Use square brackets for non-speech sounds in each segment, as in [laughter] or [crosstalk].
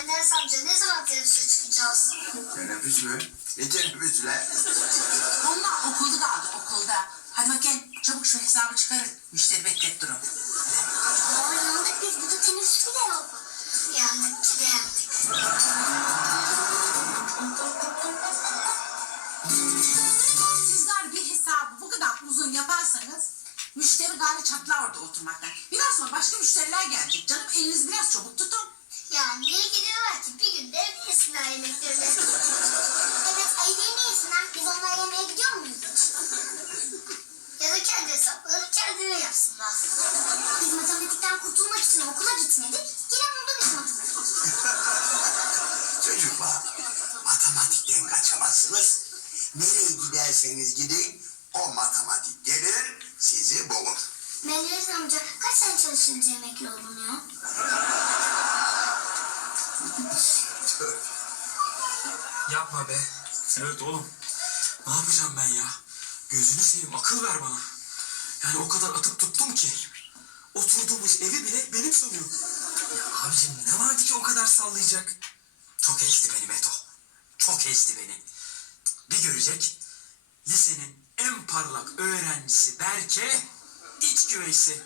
Menderes amca ne zaman teneffüse çıkacağız? Teneffüs mü? Ne teneffüs lan? Onlar okulda kaldı okulda. Hadi bakayım çabuk şu hesabı çıkarın. Müşteri beklet durun. Aa yandık biz burada teneffüs bile yok. Yandık ki de yandık. Sizler bir hesabı bu kadar uzun yaparsanız müşteri gari çatlar orada oturmaktan. Biraz sonra başka müşteriler gelecek. Canım elinizi biraz çabuk tutun. Ya niye gidiyorlar ki? Bir günde yesinler yemeklerini. evet ayı değil mi yesinler? Biz onlara yemeğe gidiyor muyuz ya da kendi hesaplarını kendileri yapsınlar. Biz matematikten kurtulmak için okula gitmedik. Yine buldu biz matematik. Çocuklar, matematikten kaçamazsınız. Nereye giderseniz gidin, o matematik gelir, sizi bulur. Menderes amca kaç sene çalışınca emekli oldun ya? [laughs] Yapma be. Evet oğlum. Ne yapacağım ben ya? Gözünü seveyim akıl ver bana. Yani o kadar atıp tuttum ki. Oturduğumuz evi bile benim sanıyor. Ya abicim ne vardı ki o kadar sallayacak? Çok ezdi beni Meto. Çok ezdi beni. Bir görecek. Lisenin en parlak öğrencisi Berke iç güveysi.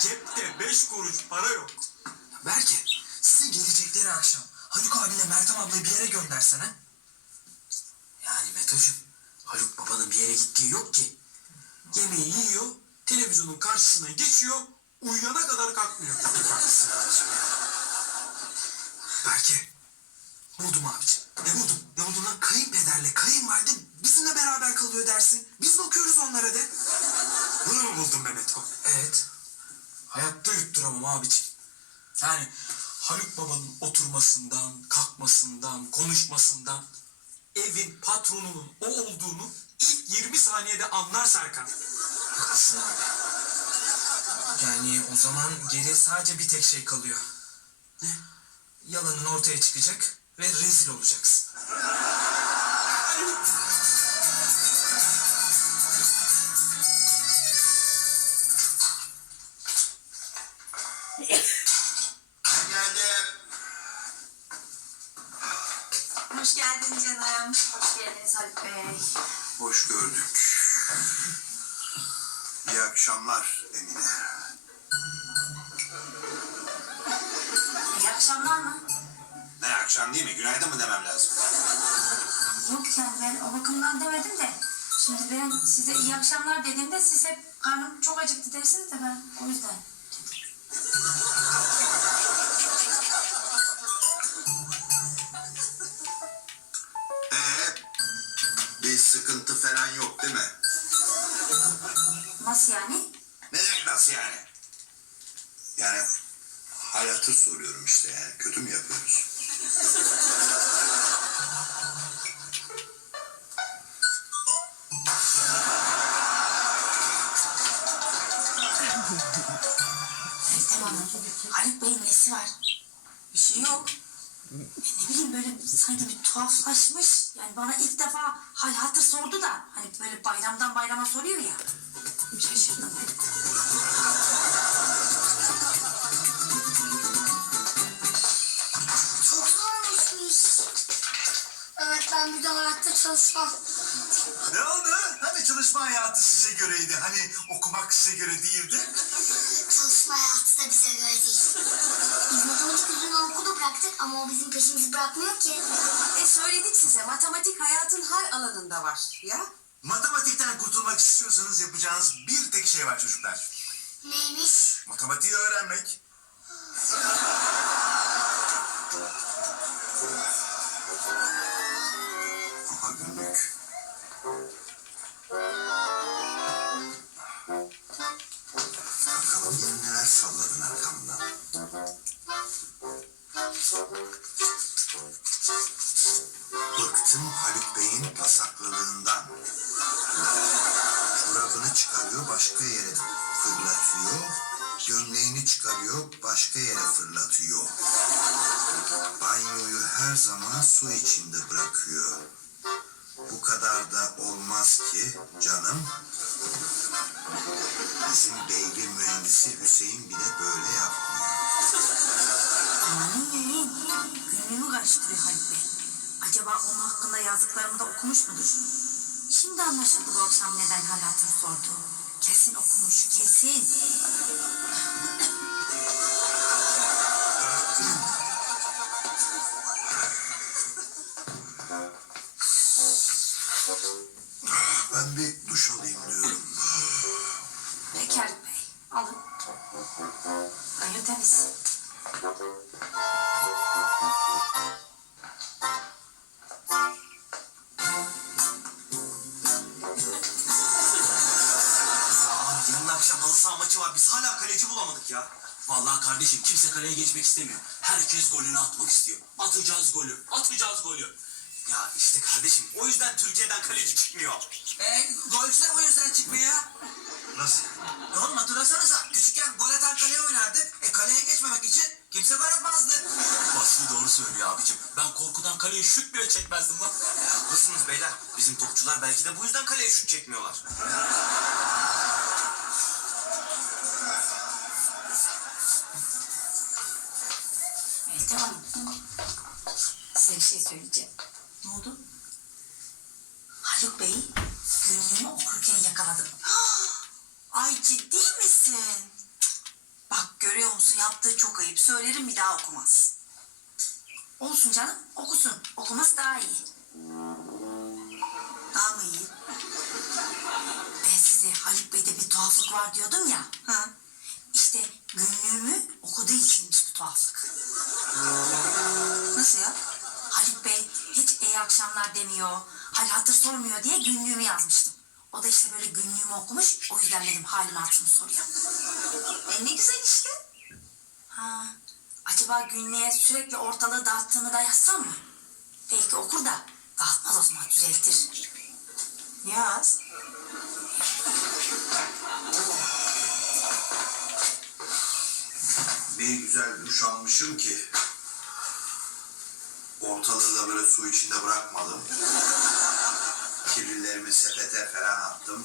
Cepte beş kuruş para yok. Berke size gelecekleri akşam Haluk abiyle Meltem ablayı bir yere göndersene. Yani Meto'cum Haluk babanın bir yere gittiği yok ki. Yemeği yiyor, televizyonun karşısına geçiyor, uyuyana kadar kalkmıyor. Haklısın abicim buldum abicim. Ne buldum? Ne buldun lan? Kayınpederle kayınvalide bizimle beraber kalıyor dersin. Biz bakıyoruz onlara de. Bunu mu buldun be Meto? Evet. Hayatta yutturamam abicim. Yani Haluk babanın oturmasından, kalkmasından, konuşmasından evin patronunun o olduğunu ilk 20 saniyede anlar Serkan. Haklısın abi. Yani o zaman geriye sadece bir tek şey kalıyor. Ne? Yalanın ortaya çıkacak ve rezil olacaksın. Geldin canım. Hoş geldiniz Haluk Bey. Hoş gördük. İyi akşamlar Emine. İyi akşamlar mı? Ne akşam değil mi? Günaydın mı demem lazım? Yok yani ben o bakımdan demedim de. Şimdi ben size iyi akşamlar dediğimde siz hep karnım çok acıktı dersiniz de ben o yüzden. Bir sıkıntı falan yok değil mi? Nasıl yani? Ne demek nasıl yani? Yani hayatı soruyorum işte yani. Kötü mü yapıyoruz? Hanım, Haluk Bey'in nesi var? Bir şey yok. Ne bileyim böyle sanki bir tuhaflaşmış. Yani bana ilk defa hal hatır sordu da. Hani böyle bayramdan bayrama soruyor ya. Şaşırdım. Çok zormuşmuş. Evet ben bir daha hayatta çalışmam. Ne oldu? Çalışma hayatı size göreydi? Hani okumak size göre değildi? Çalışma hayatı da bize göre değil. Biz matematik yüzünden okulu bıraktık ama o bizim peşimizi bırakmıyor ki. E söyledik size matematik hayatın her alanında var. Ya Matematikten kurtulmak istiyorsanız yapacağınız bir tek şey var çocuklar. Neymiş? Matematiği öğrenmek. Çıkarıyor başka yere fırlatıyor. Gömleğini çıkarıyor başka yere fırlatıyor. Banyoyu her zaman su içinde bırakıyor. Bu kadar da olmaz ki canım. Bizim beygir mühendisi Hüseyin bile böyle yapmıyor. Hmm, günlüğümü karıştırıyor Haluk Bey. Acaba onun hakkında yazdıklarımı da okumuş mudur? Şimdi anlaşıldı bu akşam neden hal hatır sordu. Kesin okumuş, kesin. Yarın akşam halı saha maçı var. Biz hala kaleci bulamadık ya. Vallahi kardeşim kimse kaleye geçmek istemiyor. Herkes golünü atmak istiyor. Atacağız golü. Atacağız golü. Ya işte kardeşim o yüzden Türkiye'den kaleci çıkmıyor. E, golcü de bu yüzden çıkmıyor. Nasıl? E oğlum hatırlasanıza küçükken gol atan kaleye oynardık. E kaleye geçmemek için kimse gol atmazdı. Basri doğru söylüyor abicim. Ben korkudan kaleye şut bile çekmezdim lan. E, haklısınız beyler. Bizim topçular belki de bu yüzden kaleye şut çekmiyorlar. Hanım. Size bir şey söyleyeceğim. Ne oldu? Haluk Bey'i günlüğümü okurken yakaladım. [gasps] Ay ciddi misin? Bak görüyor musun yaptığı çok ayıp. Söylerim bir daha okumaz. Olsun canım, okusun. Okuması daha iyi. Daha mı iyi? Ben size Haluk Bey'de bir tuhaflık var diyordum ya. Ha? Akşamlar demiyor, hal hatır sormuyor diye günlüğümü yazmıştım. O da işte böyle günlüğümü okumuş, o yüzden dedim halin hatırını soruyor. E ne güzel işte. Ha, acaba günlüğe sürekli ortalığı dağıttığını da yazsam mı? Belki okur da dağıtmaz o zaman düzeltir. Yaz. Bir güzel duş almışım ki. Ortalığı da böyle su içinde bırakmadım. Kirlilerimi sepete falan attım.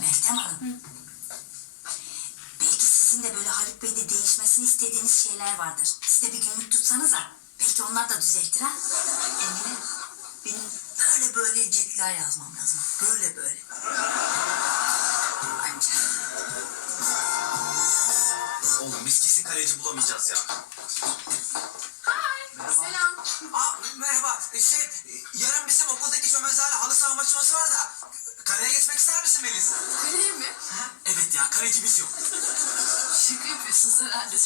Meltem Hanım. Belki sizin de böyle Haluk Bey'de değişmesini istediğiniz şeyler vardır. Siz de bir günlük tutsanıza. Belki onlar da düzeltir ha. Emine benim böyle böyle ciltler yazmam lazım. Böyle böyle. Anca. Oğlum biz kesin kaleci bulamayacağız ya. Selam. Aa, merhaba. E, Şey, e, yarın bizim okuldaki çömezlerle halı saha maçımız var da. Kaleye geçmek ister misin Melis? Kaleye mi? Evet ya kalecimiz yok. Şaka yapıyorsunuz herhalde.